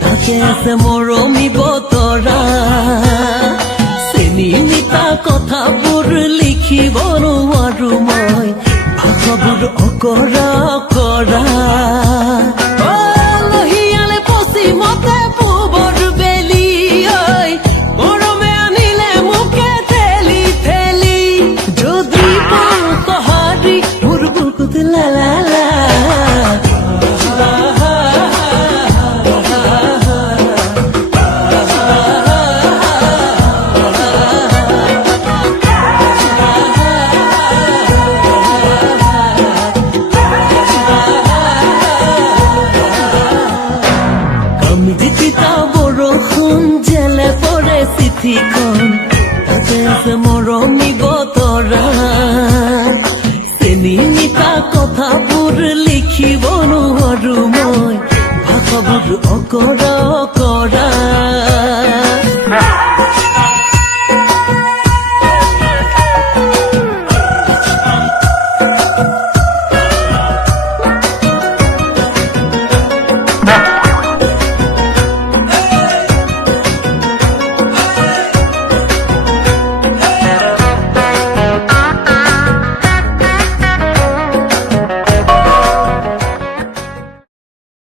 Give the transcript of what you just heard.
তাতে আছে মৰমী বতৰা চেনি মিঠা কথাবোৰ লিখিব নোৱাৰো মই ভাষাবোৰ অকৰা অকৰা লহিয়ালে পশ্চিমতে পূবৰ বেলি গৰমে আনিলে মোকে ঠেলি ঠেলি যদি কহাৰি মোৰ বুকুত লালা লা বৰষুণ জেলে পৰে চিঠিখন তাতে আছে মৰমী বতৰা চেনি মিঠা কথাবোৰ লিখিব নোৱাৰো মই ভাষাবোৰ অকৰা অকৰা